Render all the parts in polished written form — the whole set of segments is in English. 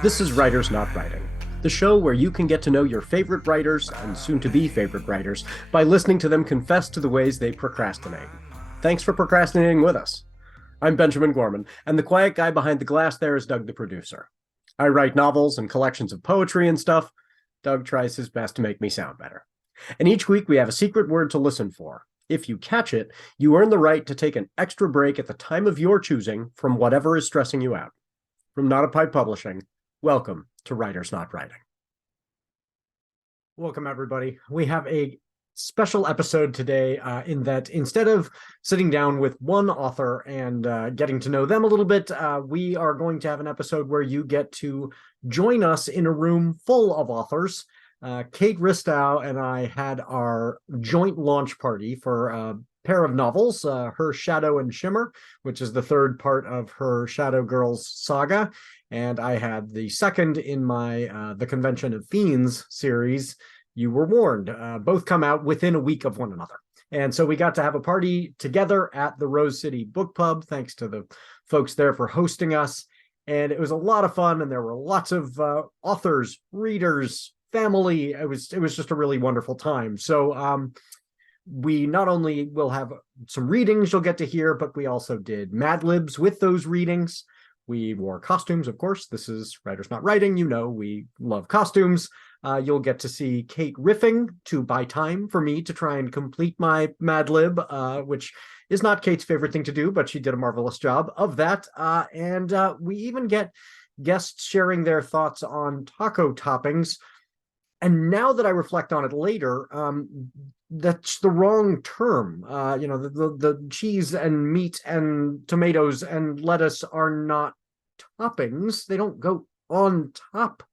This is Writers Not Writing, the show where you can get to know your favorite writers and soon-to-be favorite writers by listening to them confess to the ways they procrastinate. Thanks for procrastinating with us. I'm Benjamin Gorman, and the quiet guy behind the glass there is Doug the producer. I write novels and collections of poetry and stuff. Doug tries his best to make me sound better. And each week we have a secret word to listen for. If you catch it, you earn the right to take an extra break at the time of your choosing from whatever is stressing you out. From Lu-Pai Publishing, welcome to Writers Not Writing. Welcome, everybody. We have a special episode today in that instead of sitting down with one author and getting to know them a little bit, we are going to have an episode where you get to join us in a room full of authors. Kate Ristau and I had our joint launch party for a pair of novels, her Shadow and Shimmer, which is the third part of her Shadow Girls saga, and I had the second in my The Convention of Fiends series, You Were Warned. Both come out within a week of one another. And so we got to have a party together at the Rose City Book Pub, thanks to the folks there for hosting us. And it was a lot of fun, and there were lots of authors, readers, family. It was just a really wonderful time. So we not only will have some readings you'll get to hear, but we also did MadLibs with those readings. We wore costumes, of course. This is Writers Not Writing. You know, we love costumes. You'll get to see Kate riffing to buy time for me to try and complete my Mad Lib, which is not Kate's favorite thing to do, but she did a marvelous job of that. And we even get guests sharing their thoughts on taco toppings. And now that I reflect on it later, that's the wrong term. The cheese and meat and tomatoes and lettuce are not toppings. They don't go on top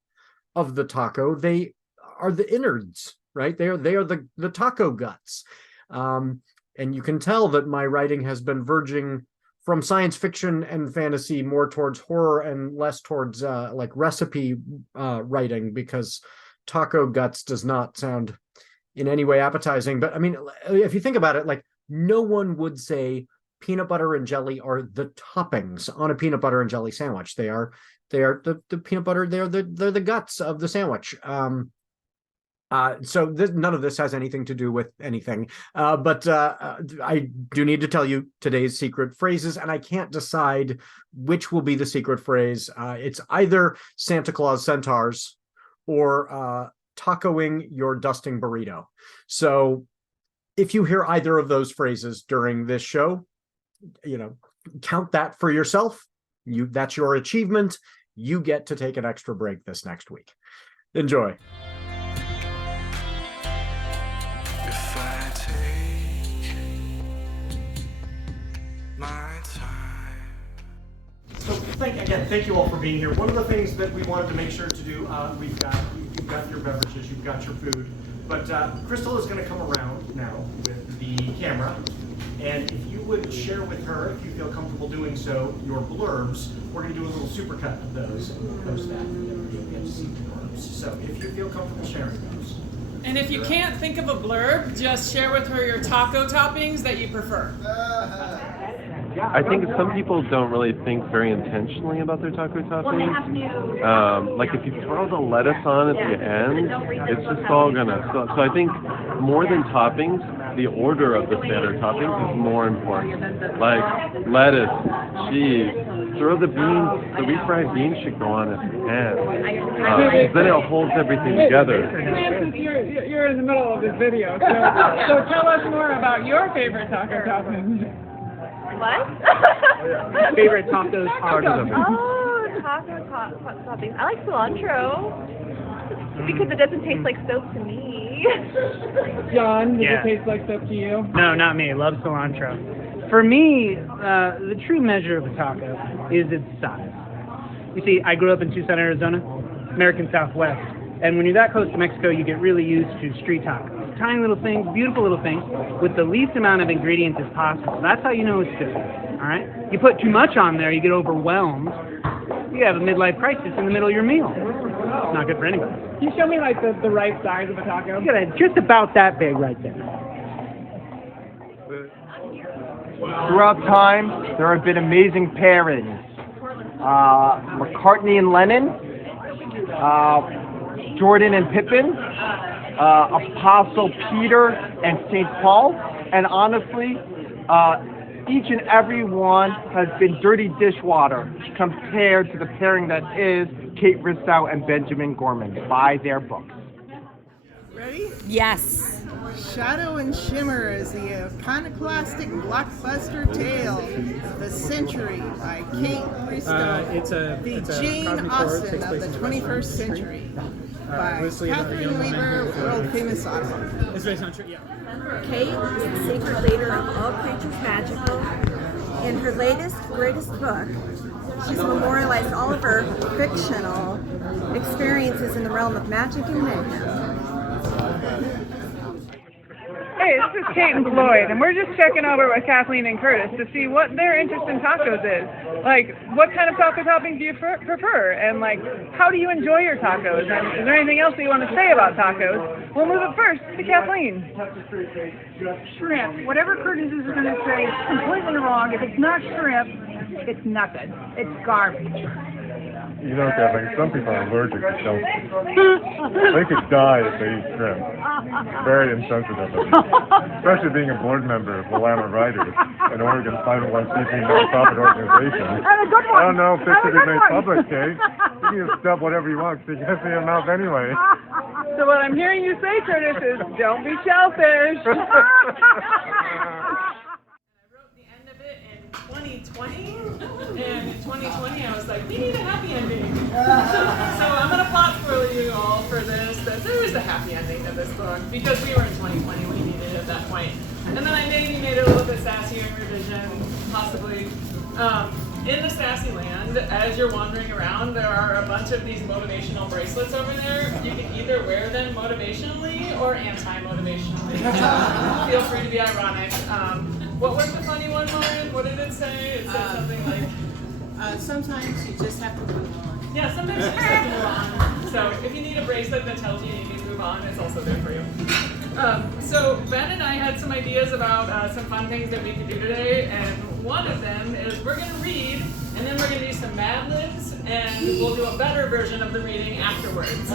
of the taco. They are the innards, right? They are the taco guts. And you can tell that my writing has been verging from science fiction and fantasy more towards horror and less towards like recipe writing, because taco guts does not sound in any way appetizing. But I mean, if you think about it, like, no one would say peanut butter and jelly are the toppings on a peanut butter and jelly sandwich. They are the peanut butter. They're the guts of the sandwich. So none of this has anything to do with anything. But I do need to tell you today's secret phrases, and I can't decide which will be the secret phrase. It's either Santa Claus Centaurs or tacoing your dusting burrito. So if you hear either of those phrases during this show, count that for yourself. That's your achievement. You get to take an extra break this next week. Enjoy. If I take my time. So thank you all for being here. One of the things that we wanted to make sure to do, you've got your beverages, you've got your food, but Chrystal is going to come around now with the camera, and if you would share with her, if you feel comfortable doing so, your blurbs. We're going to do a little supercut of those and post that, and you'll get to see the blurbs. So if you feel comfortable sharing those. And if you can't think of a blurb, just share with her your taco toppings that you prefer. I think some people don't really think very intentionally about their taco toppings. Like if you throw the lettuce on at the end, it's just all gonna. So I think more than toppings, the order of the standard toppings is more important. Like lettuce, cheese, throw the beans. The refried beans should go on at the end. Then it holds everything together. You're in the middle of this video, so tell us more about your favorite taco toppings. What? Favorite tacos. Oh, taco toppings. I like cilantro because it doesn't taste like soap to me. John, does it taste like soap to you? No, not me. I love cilantro. For me, the true measure of a taco is its size. You see, I grew up in Tucson, Arizona, American Southwest, and when you're that close to Mexico, you get really used to street tacos. Tiny little things, beautiful little things, with the least amount of ingredients as possible. That's how you know it's good, all right? You put too much on there, you get overwhelmed. You have a midlife crisis in the middle of your meal. It's not good for anybody. Can you show me, like, the right size of a taco? You got it just about that big right there. Throughout time, there have been amazing pairings. McCartney and Lennon, Jordan and Pippin, Apostle Peter and St. Paul, and honestly, each and every one has been dirty dishwater compared to the pairing that is Kate Ristau and Benjamin Gorman. Buy their books. Ready? Yes. Shadow and Shimmer is the iconoclastic blockbuster tale of the century by Kate Ristau, the Jane Austen of the 21st century by Katherine Weaver, world famous author. It's based on true, yeah. Kate is the secret leader of all creatures magical. In her latest, greatest book, she's memorialized all of her fictional experiences in the realm of magic and mayhem. Hey, this is Kate and Floyd, and we're just checking over with Kathleen and Curtis to see what their interest in tacos is. Like, what kind of taco toppings do you prefer? And, like, how do you enjoy your tacos? And is there anything else that you want to say about tacos? We'll move it first to Kathleen. Shrimp. Whatever Curtis is going to say is completely wrong. If it's not shrimp, it's nothing. It's garbage. You know, Kathleen, some people are allergic to shellfish. They could die if they eat shrimp. Very insensitive of you. Especially being a board member of the Willamette Riders, an Oregon 501c3 nonprofit organization. And a good one. I don't know if this should be made public, Kate. You can stub whatever you want, because you have to in your mouth anyway. So what I'm hearing you say, Curtis, is don't be shellfish. 2020, and in 2020 I was like, we need a happy ending. So I'm going to plot for you all for this, that there is a happy ending to this book, because we were in 2020, we needed it at that point. And then I maybe made it a little bit sassy in revision, possibly. In the sassy land, as you're wandering around, there are a bunch of these motivational bracelets over there. You can either wear them motivationally or anti-motivationally. Feel free to be ironic. What was the funny one, Maren? What did it say? It said something like... Sometimes you just have to move on. Yeah, sometimes you just have to move on. So if you need a bracelet that tells you you need to move on, it's also there for you. So Ben and I had some ideas about some fun things that we could do today, and one of them is we're going to read, and then we're going to do some MadLibs, and we'll do a better version of the reading afterwards.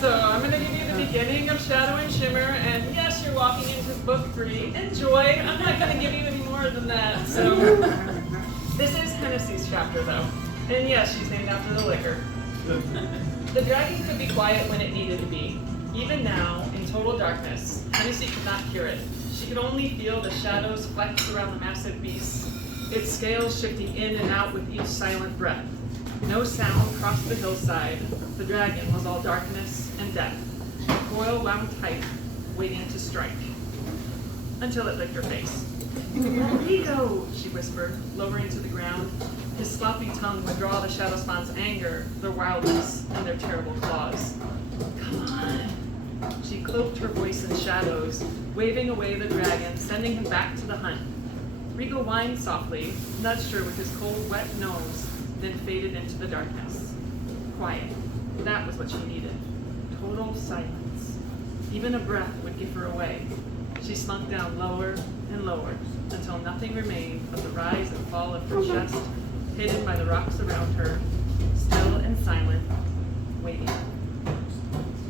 So I'm going to give you the beginning of Shadow and Shimmer, and yes, you're walking into book 3. Enjoy. I'm not going to give you any more than that. So this is Hennessy's chapter, though. And yes, she's named after the liquor. The dragon could be quiet when it needed to be. Even now, in total darkness, Hennessy could not hear it. She could only feel the shadows flex around the massive beast, its scales shifting in and out with each silent breath. No sound crossed the hillside. The dragon was all darkness and death. The coil wound tight, waiting to strike. Until it licked her face. Burrito, she whispered, lowering to the ground. His sloppy tongue would draw the shadow spawn's anger, their wildness, and their terrible claws. Come on. She cloaked her voice in shadows, waving away the dragon, sending him back to the hunt. Rigo whined softly, nudged her with his cold, wet nose, then faded into the darkness. Quiet. That was what she needed. Total silence. Even a breath would give her away. She slunk down lower and lower, until nothing remained but the rise and fall of her chest, hidden by the rocks around her, still and silent, waiting.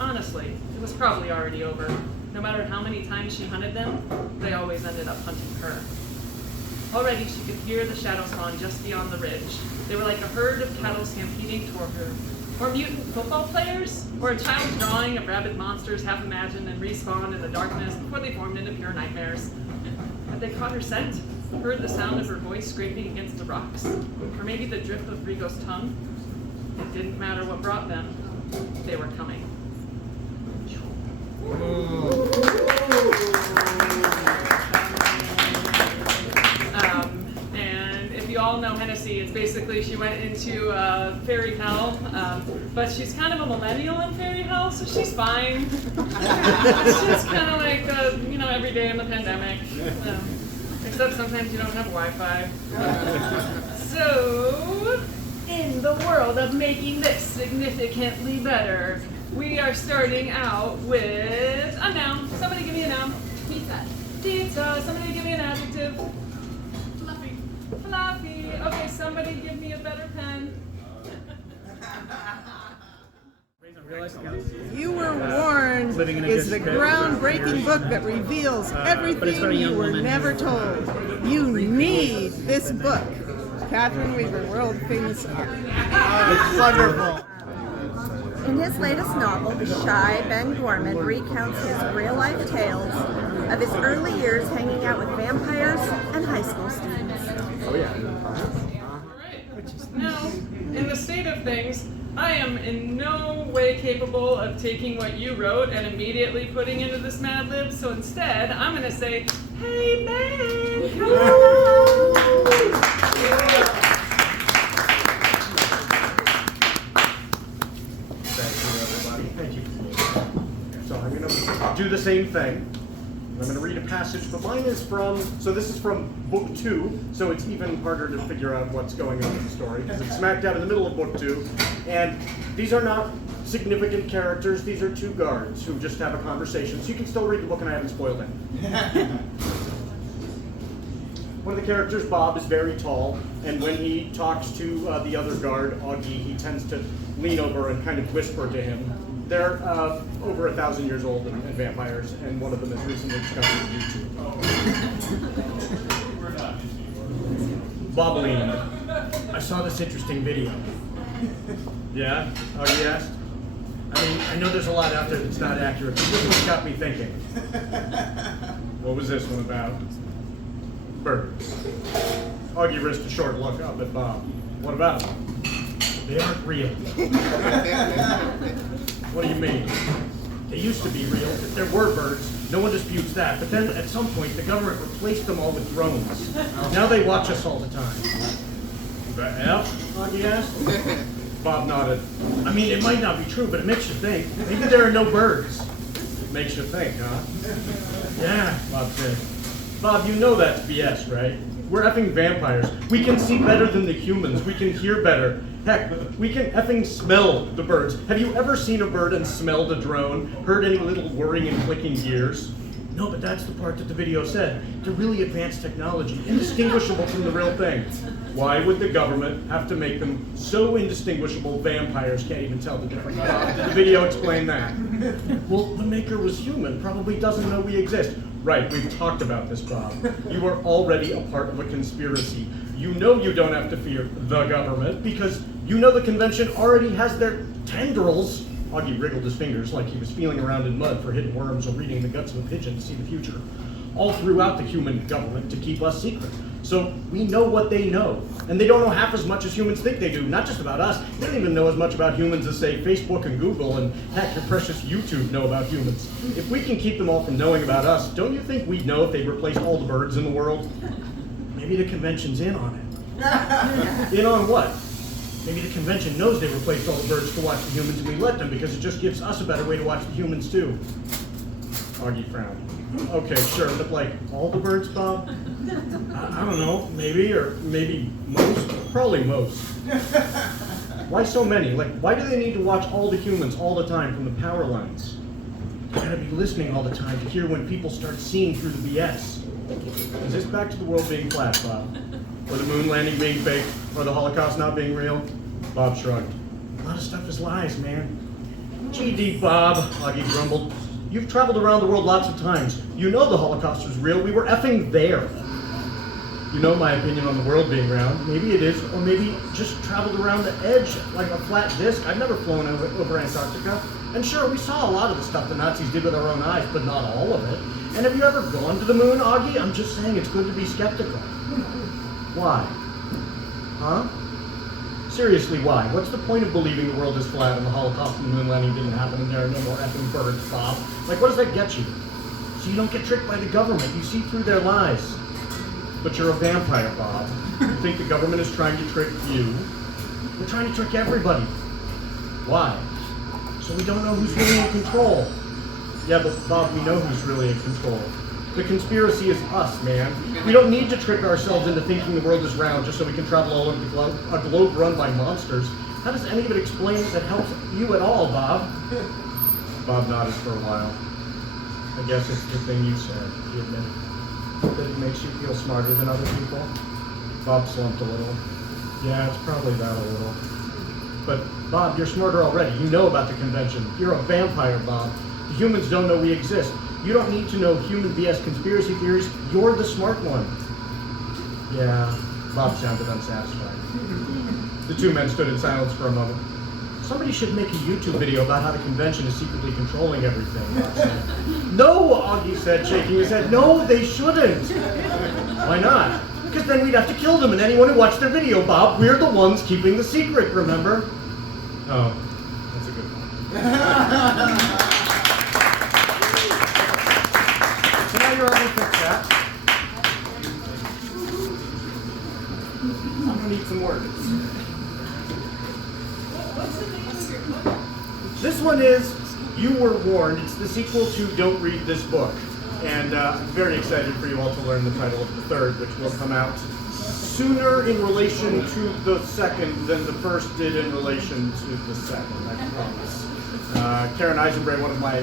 Honestly, it was probably already over. No matter how many times she hunted them, they always ended up hunting her. Already she could hear the shadow spawn just beyond the ridge. They were like a herd of cattle stampeding toward her. Or mutant football players? Or a child's drawing of rabid monsters half imagined and respawned in the darkness before they formed into pure nightmares. Had they caught her scent? Heard the sound of her voice scraping against the rocks? Or maybe the drip of Rigo's tongue? It didn't matter what brought them. They were coming. And if you all know Hennessy, it's basically she went into fairy hell, but she's kind of a millennial in fairy hell, so she's fine. She's kind of like every day in the pandemic, except sometimes you don't have Wi-Fi. So, in the world of making this significantly better, we are starting out with a noun. Somebody give me a noun. Pizza. Pizza. Somebody give me an adjective. Fluffy. Fluffy. Okay, somebody give me a better pen. You Were Warned is the groundbreaking book that reveals everything you were never told. You need this book. Catherine Weaver, world famous author. It's wonderful. In his latest novel, The Shy Ben Gorman recounts his real-life tales of his early years hanging out with vampires and high school students. Oh yeah. Now, in the state of things, I am in no way capable of taking what you wrote and immediately putting into this MadLibs, so instead, I'm going to say, hey, Ben, come on! Thank you, everybody. Thank you. So I'm going to do the same thing. I'm going to read a passage, but mine is from, so this is from book 2, so it's even harder to figure out what's going on in the story, because it's smack dab in the middle of book 2, and these are not significant characters, these are 2 guards who just have a conversation, so you can still read the book and I haven't spoiled it. One of the characters, Bob, is very tall, and when he talks to the other guard, Augie, he tends to lean over and kind of whisper to him. They're over 1,000 years old and vampires, and one of them has recently discovered YouTube. Bob leaned. I saw this interesting video. Yeah? Augie asked. I mean, I know there's a lot out there that's not accurate, but this one got me thinking. What was this one about? Birds. Augie risked a short look up at Bob. What about them? They aren't real. What do you mean? They used to be real. There were birds. No one disputes that. But then at some point, the government replaced them all with drones. Now they watch us all the time. The F? Augie asked. Bob nodded. I mean, it might not be true, but it makes you think. Maybe there are no birds. Makes you think, huh? Yeah, Bob said. Bob, you know that's BS, right? We're effing vampires. We can see better than the humans. We can hear better. Heck, we can effing smell the birds. Have you ever seen a bird and smelled a drone? Heard any little whirring and clicking gears? No, but that's the part that the video said. They're really advanced technology, indistinguishable from the real thing. Why would the government have to make them so indistinguishable vampires can't even tell the difference? Did the video explain that? Well, the maker was human, probably doesn't know we exist. Right, we've talked about this, Bob. You are already a part of a conspiracy. You know you don't have to fear the government because you know the convention already has their tendrils. Augie wriggled his fingers like he was feeling around in mud for hidden worms or reading the guts of a pigeon to see the future. All throughout the human government to keep us secret. So we know what they know. And they don't know half as much as humans think they do. Not just about us. They don't even know as much about humans as, say, Facebook and Google and, heck, your precious YouTube know about humans. If we can keep them all from knowing about us, don't you think we'd know if they'd replaced all the birds in the world? Maybe the convention's in on it. In on what? Maybe the convention knows they replaced all the birds to watch the humans and we let them because it just gives us a better way to watch the humans too. Augie frowned. Okay, sure, but like all the birds, Bob? I don't know, maybe, or maybe most, probably most. Why so many? Like, why do they need to watch all the humans all the time from the power lines? You gotta be listening all the time to hear when people start seeing through the BS. Is this back to the world being flat, Bob? Or the moon landing being fake? Or the Holocaust not being real? Bob shrugged. A lot of stuff is lies, man. GD, Bob, Augie grumbled. You've traveled around the world lots of times. You know the Holocaust was real. We were effing there. You know my opinion on the world being round. Maybe it is, or maybe just traveled around the edge like a flat disc. I've never flown over Antarctica. And sure, we saw a lot of the stuff the Nazis did with our own eyes, but not all of it. And have you ever gone to the moon, Augie? I'm just saying it's good to be skeptical. Why? Huh? Seriously, why? What's the point of believing the world is flat and the Holocaust and the moon landing didn't happen and there are no more effing birds, Bob? Like, what does that get you? So you don't get tricked by the government. You see through their lies. But you're a vampire, Bob. You think the government is trying to trick you? They're trying to trick everybody. Why? So we don't know who's really in control. Yeah, but Bob, we know who's really in control. The conspiracy is us, man. We don't need to trick ourselves into thinking the world is round just so we can travel all over the globe, a globe run by monsters. How does any of it explain that helps you at all, Bob? Bob nodded for a while. I guess it's the thing you said, he admitted. That it makes you feel smarter than other people. Bob slumped a little. Yeah, it's probably that a little. But Bob, you're smarter already. You know about the convention. You're a vampire, Bob. The humans don't know we exist. You don't need to know human BS conspiracy theories. You're the smart one. Yeah, Bob sounded unsatisfied. The two men stood in silence for a moment. Somebody should make a YouTube video about how the convention is secretly controlling everything. No, Augie said, shaking his head. No, they shouldn't. Why not? Because then we'd have to kill them and anyone who watched their video, Bob. We're the ones keeping the secret, remember? Oh, that's a good one. So now you're able to fix that. I'm gonna need some words. What's the name of your book? This one is You Were Warned. It's the sequel to Don't Read This Book. And I'm very excited for you all to learn the title of the third, which will come out sooner in relation to the second than the first did in relation to the second, I promise. Karen Eisenbray, one of my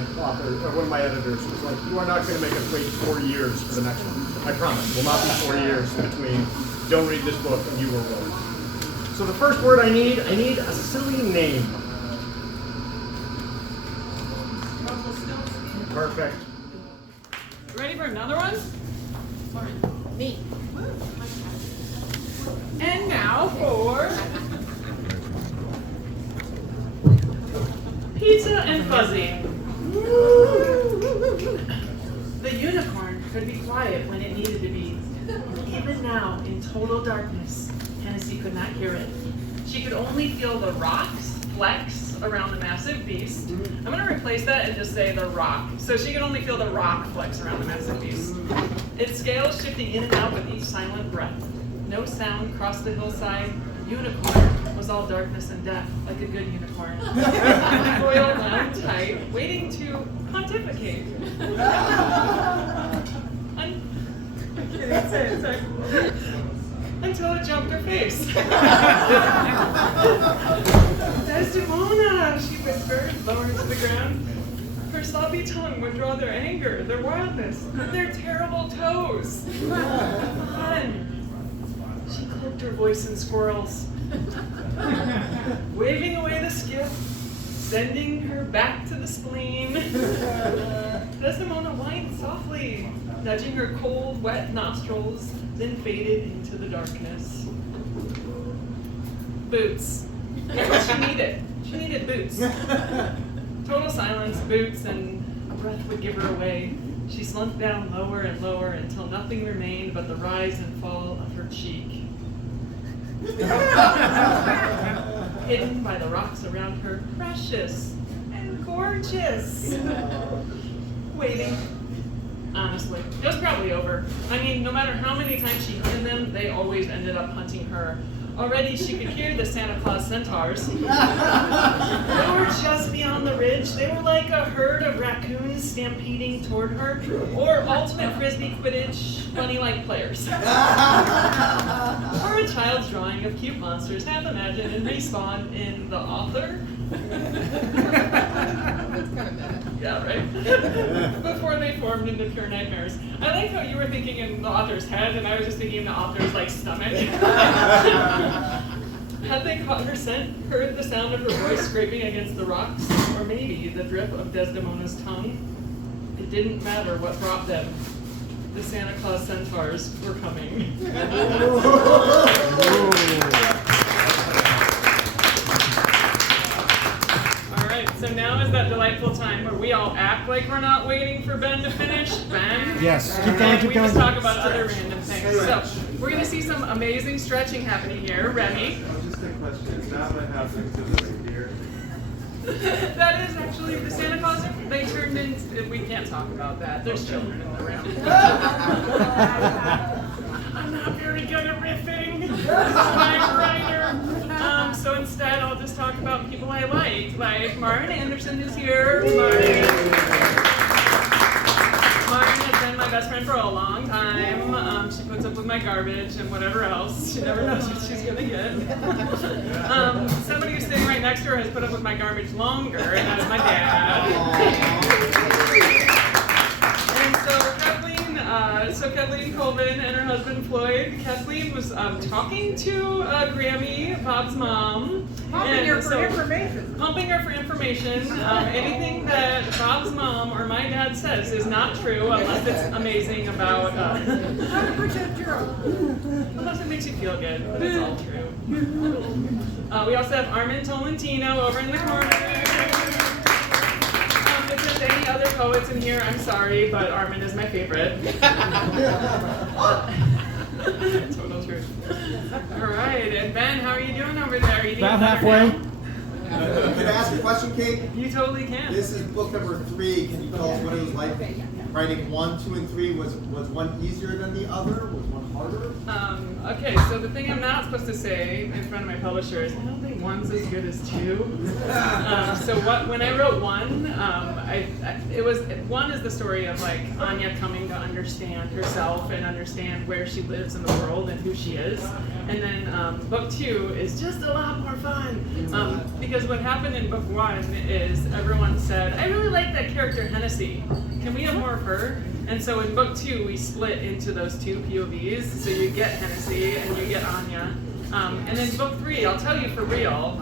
editors, was like, "You are not going to make us wait 4 years for the next one. I promise. It will not be 4 years between Don't Read This Book and You Were Warned." So the first word I need a silly name. Perfect. Ready for another one? Me. And now for Pizza and Fuzzy. The unicorn could be quiet when it needed to be. Even now, in total darkness, Hennessy could not hear it. She could only feel the rocks flex around the massive beast. I'm going to replace that and just say the rock. So she could only feel the rock flex around the massive beast. Its scales shifting in and out with each silent breath. No sound crossed the hillside. Unicorn was all darkness and death, like a good unicorn. Coiled wound tight, waiting to pontificate. Until it jumped her face. Desdemona, she whispered, lowering to the ground. Her sloppy tongue would draw their anger, their wildness, their terrible toes. Fun. She cloaked her voice in squirrels, waving away the skiff, sending her back to the spleen. Desdemona whined softly, nudging her cold, wet nostrils, then faded into the darkness. Boots. That's what she needed. She needed boots. Total silence, boots, and a breath would give her away. She slumped down lower and lower until nothing remained but the rise and fall of her cheek. Hidden by the rocks around her, precious and gorgeous. Waiting. Honestly, it was probably over. I mean, no matter how many times she hid them, they always ended up hunting her. Already she could hear the Santa Claus Centaurs. They were just beyond the ridge. They were like a herd of raccoons stampeding toward her, or ultimate frisbee Quidditch bunny-like players. Or a child's drawing of cute monsters half imagined and respawned in the author. Yeah, right? Before they formed into pure nightmares. I like how you were thinking in the author's head, and I was just thinking in the author's, like, stomach. Had they caught her scent, heard the sound of her voice scraping against the rocks, or maybe the drip of Desdemona's tongue? It didn't matter what brought them. The Santa Claus Centaurs were coming. So now is that delightful time where we all act like we're not waiting for Ben to finish. Ben? Yes, keep going, And keep we going. just talk about other random things. So we're going to see some amazing stretching happening here. Remy? Just a question. Is that what happened to the reindeer? That is actually the Santa Claus. They turned into. We can't talk about that. There's children in the room. I'm not very good at riffing. I'm a writer. So instead, I'll just talk about people I like Maren Anderson is here. Maren has been my best friend for a long time. She puts up with my garbage and whatever else. She never knows what she's gonna get. Somebody who's sitting right next to her has put up with my garbage longer, and that's my dad. And so Kathleen So Kathleen Colvin and her husband Floyd. Kathleen was talking to Grammy, Bob's mom. Pumping her for information. Pumping her for information. Anything that Bob's mom or my dad says is not true unless it's amazing about... 100% true. Unless it makes you feel good, but it's all true. We also have Armin Tolentino over in the corner. If there's any other poets in here, I'm sorry, but Armin is my favorite. Total truth. All right, and Ben, how are you doing over there? About halfway. Can I ask a question, Kate? You totally can. This is book number 3. Can you tell us what it was like writing 1, 2, and 3? Was one easier than the other? Was one harder? Okay, so the thing I'm not supposed to say in front of my publisher is I don't think 1's as good as 2. When I wrote 1, it was 1 is the story of like Anya coming to understand herself and understand where she lives in the world and who she is. And then book 2 is just a lot more fun because what happened in book 1 is everyone said, I really like that character Hennessy. Can we have more of her? And so in book 2, we split into those 2 POVs. So you get Hennessy and you get Anya. And then book 3, I'll tell you for real,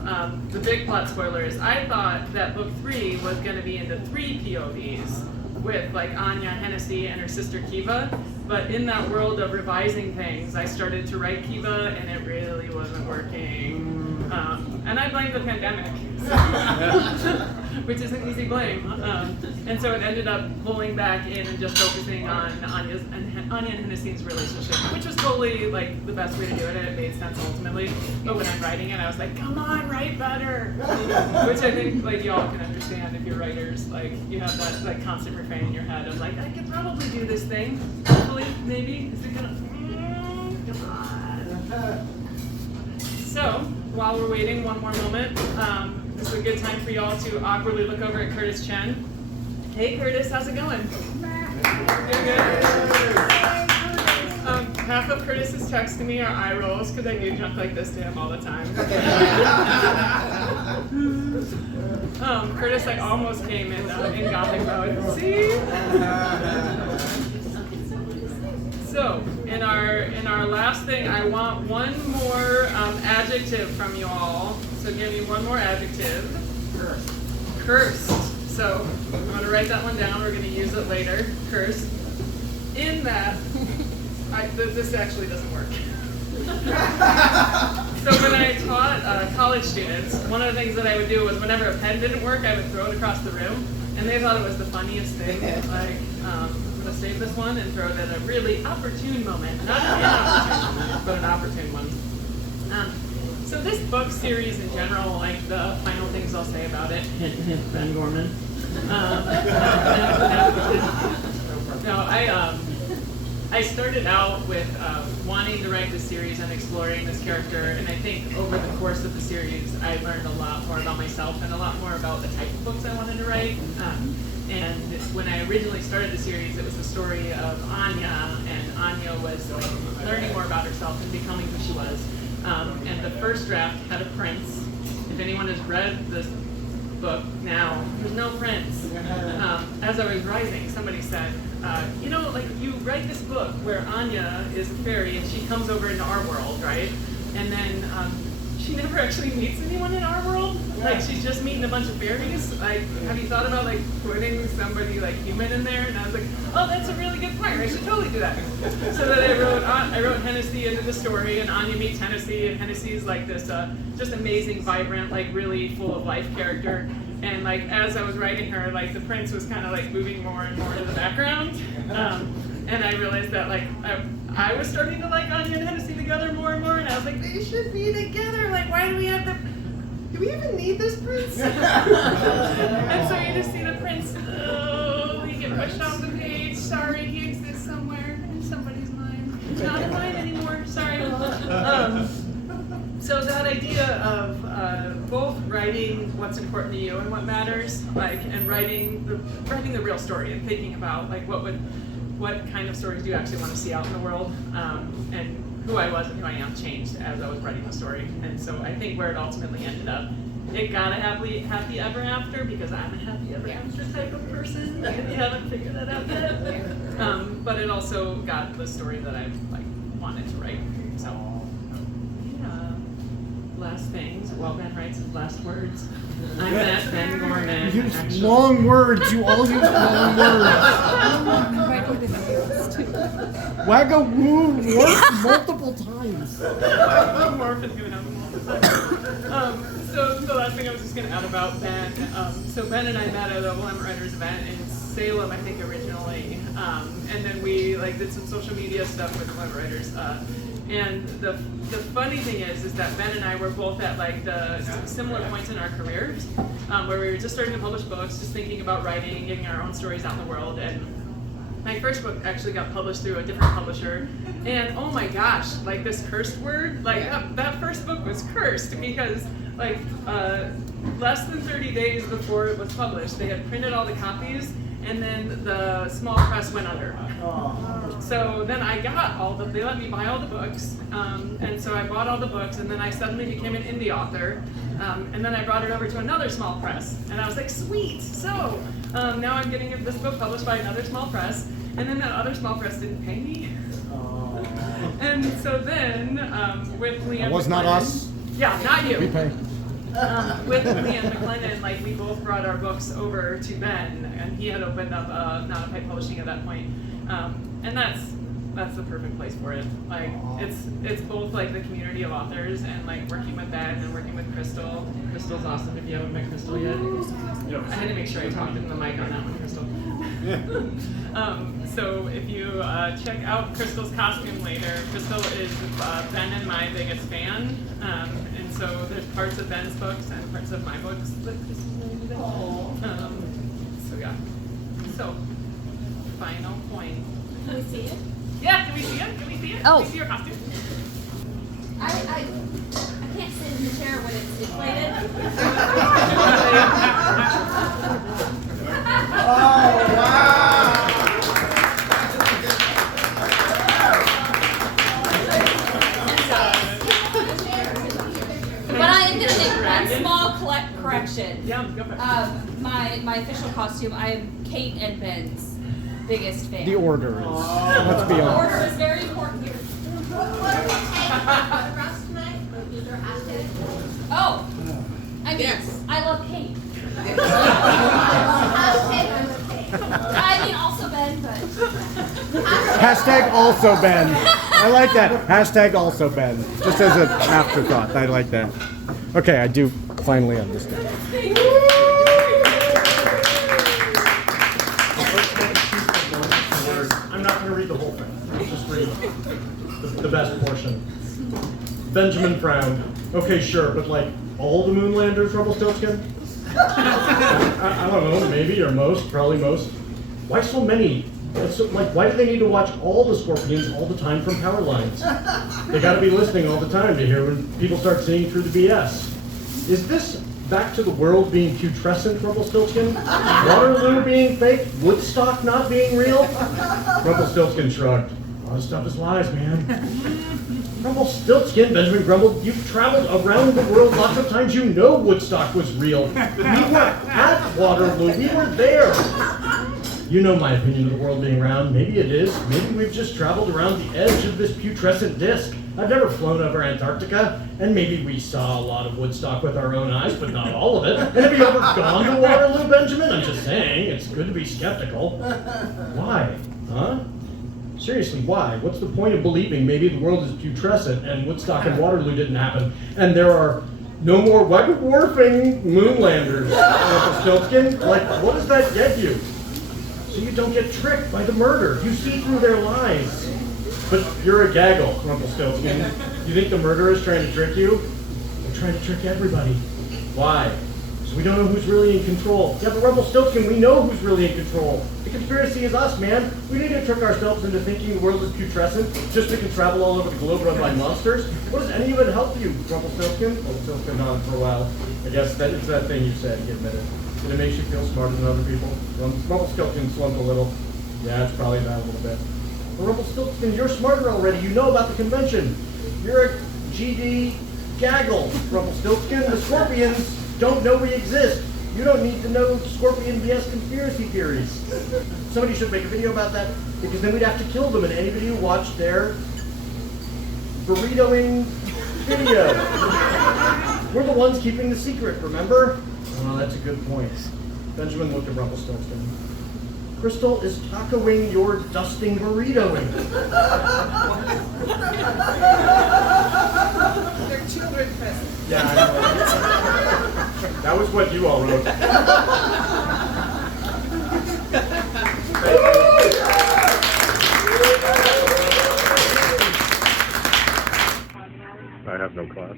the big plot spoiler is I thought that book 3 was going to be into 3 POVs with like Anya, Hennessy, and her sister Kiva. But in that world of revising things, I started to write Kiva and it really wasn't working. And I blame the pandemic, which is an easy blame. And so it ended up pulling back in and just focusing on Anya and Hennessy's relationship, which was totally like the best way to do it, and it made sense ultimately. But when I'm writing it, I was like, come on, write better. Which I think like y'all can understand if you're writers, like you have that like constant refrain in your head of like, I could probably do this thing, hopefully, maybe. Is it gonna? Come on. So, while we're waiting one more moment, this is a good time for y'all to awkwardly look over at Curtis Chen. Hey Curtis, how's it going? You're good? Half of Curtis's texts to me are eye rolls because I do junk like this to him all the time. Curtis like almost came in Gothic mode. See? So, in our last thing, I want one more adjective from you all. So give me one more adjective. Cursed. So I'm going to write that one down. We're going to use it later. Cursed. In that, this actually doesn't work. So when I taught college students, one of the things that I would do was whenever a pen didn't work, I would throw it across the room. And they thought it was the funniest thing. Like, I'm going to save this one and throw it at a really opportune moment. Not an inopportune moment, but an opportune one. So this book series in general, like the final things I'll say about it, hint, hint, Ben Gorman. I started out with wanting to write this series and exploring this character, and I think over the course of the series, I learned a lot more about myself and a lot more about the type of books I wanted to write. And when I originally started the series, it was the story of Anya, and Anya was learning more about herself and becoming who she was. And the first draft had a prince. If anyone has read this book now, there's no prince. As I was writing, somebody said, you know, like you write this book where Anya is a fairy and she comes over into our world, right? And then she never actually meets anyone in our world. Like she's just meeting a bunch of fairies. Like, have you thought about like putting somebody like human in there? And I was like, oh, that's a really good point. I should totally do that. So then I wrote Hennessy into the story, and Anya meets Hennessy, and Hennessy is like this just amazing, vibrant, like really full of life character. And like as I was writing her, like the prince was kind of like moving more and more to the background. And I realized that like I was starting to like Anya and Hennessy together more and more, and I was like, they should be together. Like, why do we have do we even need this prince? And so you just see the prince, he get pushed off the page. Sorry, he exists somewhere in somebody's mind. Not in mine anymore. Sorry. So that idea of both writing what's important to you and what matters, like, and writing the real story and thinking about like what kind of stories do you actually want to see out in the world, and who I was and who I am changed as I was writing the story. And so I think where it ultimately ended up it got a happy ever after because I'm a happy ever after type of person. If you haven't figured that out yet. But it also got the story that I wanted to write. So yeah. Last things. Well, Ben writes his last words. I'm at Ben Gorman. You use long words. You all use long words. Wagga woo worked multiple times. So the last thing I was just going to add about Ben. So Ben and I met at a Willamette Writers event in Salem, I think originally, and then we did some social media stuff with Willamette Writers. And the funny thing is that Ben and I were both at the similar points in our careers, where we were just starting to publish books, just thinking about writing, getting our own stories out in the world. And my first book actually got published through a different publisher, and oh my gosh, this cursed word, that first book was cursed because less than 30 days before it was published, they had printed all the copies, and then the small press went under. So then I got they let me buy all the books, and so I bought all the books, and then I suddenly became an indie author, and then I brought it over to another small press, and I was like, sweet, so now I'm getting this book published by another small press, and then that other small press didn't pay me. And so then, with Leanne That was not McLennan- us. Yeah, not you. We pay. With Leanne McLennan, we both brought our books over to Ben, and he had opened up Ippolito Publishing at that point, and that's the perfect place for it. It's both the community of authors and working with Ben and working with Chrystal. Chrystal's awesome. If you haven't met Chrystal yet, I had to make sure I talked into the mic on that one, Chrystal. So if you check out Chrystal's costume later, Chrystal is Ben and my biggest fan, and so there's parts of Ben's books and parts of my books that Chrystal's named in. So yeah. So final point. Can we see it? Yeah, can we see it? Can we see it? Oh. Can we see your costume? I can't sit in the chair when it's inflated. Oh, wow! But I am going to make one small correction. Yeah, go for it. My official costume, I am Kate and Ben's biggest fan. The order is. Let's be The honest. order is very important here. Oh, I mean, I love Kate. I mean, also Ben, but. Hashtag also Ben. I like that. Hashtag also Ben. Just as an afterthought. I like that. Okay, I do finally understand. I'm not going to read the whole thing. I'll just read the best portion. Benjamin frowned. Okay, sure, but all the Moonlanders, Rumpelstiltskin? I don't know, maybe, or most, probably most. Why so many? Why do they need to watch all the Scorpions all the time from power lines? They gotta be listening all the time to hear when people start seeing through the BS. Is this back to the world being putrescent, Rumpelstiltskin? Waterloo being fake? Woodstock not being real? Rumpelstiltskin shrugged. All this stuff is lies, man. Rumpelstiltskin, Benjamin grumbled. You've traveled around the world lots of times. You know Woodstock was real. We were at Waterloo. We were there. You know my opinion of the world being round. Maybe it is. Maybe we've just traveled around the edge of this putrescent disk. I've never flown over Antarctica, and maybe we saw a lot of Woodstock with our own eyes, but not all of it. And have you ever gone to Waterloo, Benjamin? I'm just saying, it's good to be skeptical. Why? Huh? Seriously, why? What's the point of believing maybe the world is putrescent and Woodstock and Waterloo didn't happen, and there are no more web-warfing Moonlanders, Rumpelstiltskin? What does that get you? So you don't get tricked by the murder. You see through their lies. But you're a gaggle, Rumpelstiltskin. You think the murderer's trying to trick you? They're trying to trick everybody. Why? So we don't know who's really in control. Yeah, but Rumpelstiltskin, we know who's really in control. The conspiracy is us, man. We need to trick ourselves into thinking the world is putrescent just so we can travel all over the globe run by monsters. What does any of it help you, Rumpelstiltskin? Rumpelstiltskin nodded for a while. I guess it's that thing you said, he admitted. And it makes you feel smarter than other people. Rumpelstiltskin slumped a little. Yeah, it's probably that a little bit. But Rumpelstiltskin, you're smarter already. You know about the convention. You're a GD gaggle, Rumpelstiltskin. The Scorpions, don't know we exist. You don't need to know Scorpion BS conspiracy theories. Somebody should make a video about that, because then we'd have to kill them, and anybody who watched their burritoing video. We're the ones keeping the secret, remember? Oh, that's a good point. Benjamin looked at Rumpelstiltskin. Chrystal is tacoing your dusting burritoing. They're children presents. Yeah, I know. That was what you all wrote. I have no class.